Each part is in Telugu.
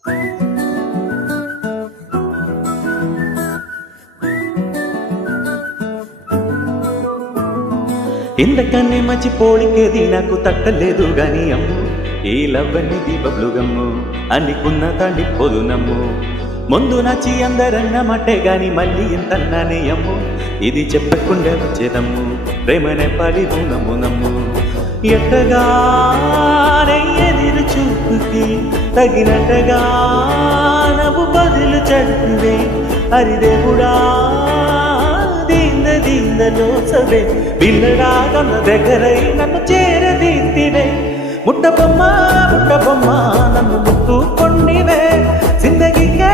ఇంతకన్నీ మంచి పోలికేది నాకు తట్టలేదు గాని అమ్ము, ఈ లవ్వనిది బబ్లుగమ్ము అన్నికున్న తండిపోదు నమ్ము. ముందు నచ్చి అందరన్న మట్టే గాని మళ్ళీ ఇంతన్నానే అమ్ము, ఇది చెప్పకుండా వచ్చేదమ్ము ప్రేమనే పలివు నమ్ము నమ్ము. ఎట్టగానే ఎదురు చూపుకి తగినట్టుగా నవ్వు బదులు చదివే అరిదేవుడా దీందలో సవే పిల్లడాగన్న దగ్గరై నన్ను చేరదీర్తివే. ముట్టబొమ్మ ముట్టబొమ్మ నన్ను ముట్టుకొండివే, జిందగీకే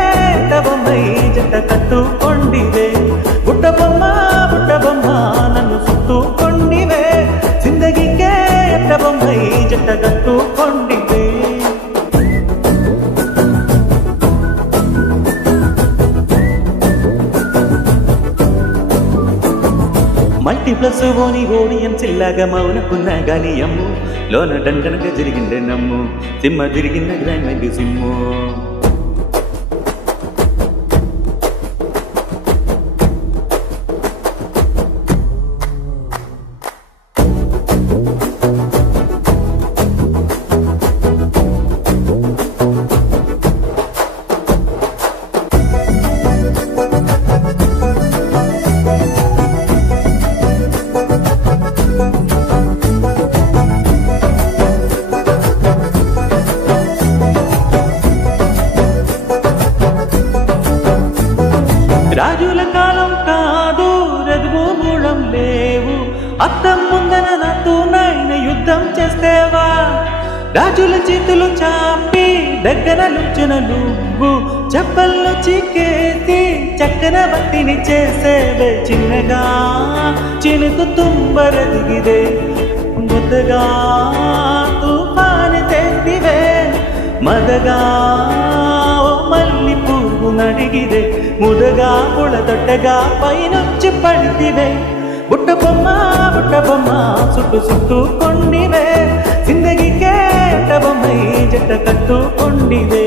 బొమ్మై జంట కట్టుకొండివే. ముట్టబొమ్మ ముట్టబొమ్మ నన్ను చుట్టుకొండివే, జిందగీకే బొమ్మై జంట కట్టుకొండివే. మల్టీప్లస్ ఓని ఓడియన్స్ ఇల్లాగా మౌనకున్నా గాని అమ్ము, లోన డండనగా జరిగిండే నమ్ము సిమ్మ తిరిగిన గ్రాండ్ సిమ్ము. రాజుల కాలం కాదు రఘుమూలం లేవు, అద్దం ముందన నాతో నాయన యుద్ధం చేస్తేవా. రాజుల చేతులు చాపి దగ్గర నుంచిన నువ్వు చెప్పల్లో చిక్కేసి చక్కన భక్తిని చేసేవే. చిన్నగా చినుకు తుంబర దిగిదే ముద్దగా తుఫాను తెస్తివే, మదగా మల్లి పువ్వు నడిగిదే ముదగా పుళదొట్టగా పైనొచ్చి పడితివే. బుట్టబొమ్మ బుట్టబొమ్మ చుట్టు చుట్టుకొండివే, జిందగీకే బొమ్మై జంట కట్టుకొండివే.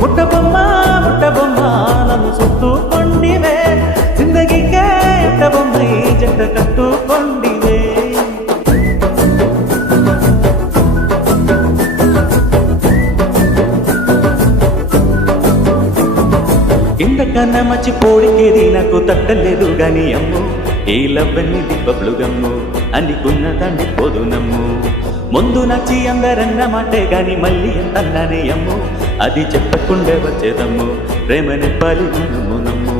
బుట్టబొమ్మ బుట్టబొమ్మ నన్ను చుట్టుకొండివే, జిందగీకే బొమ్మై జంట కట్టుకొండివే. ఇంతకన్నా మంచి పోడికేది నాకు తట్టలేదు గాని అమ్ము, ఈ లవ్వనిది బబ్లుగమ్ము అన్నికున్న తండ్రి పోదు నమ్ము. ముందు నచ్చి అందరన్న మాటే గాని మళ్ళీ ఎంతన్నానే అమ్ము, అది చెప్పకుండా వచ్చేదమ్ము ప్రేమని పలివు నమ్ము నమ్ము.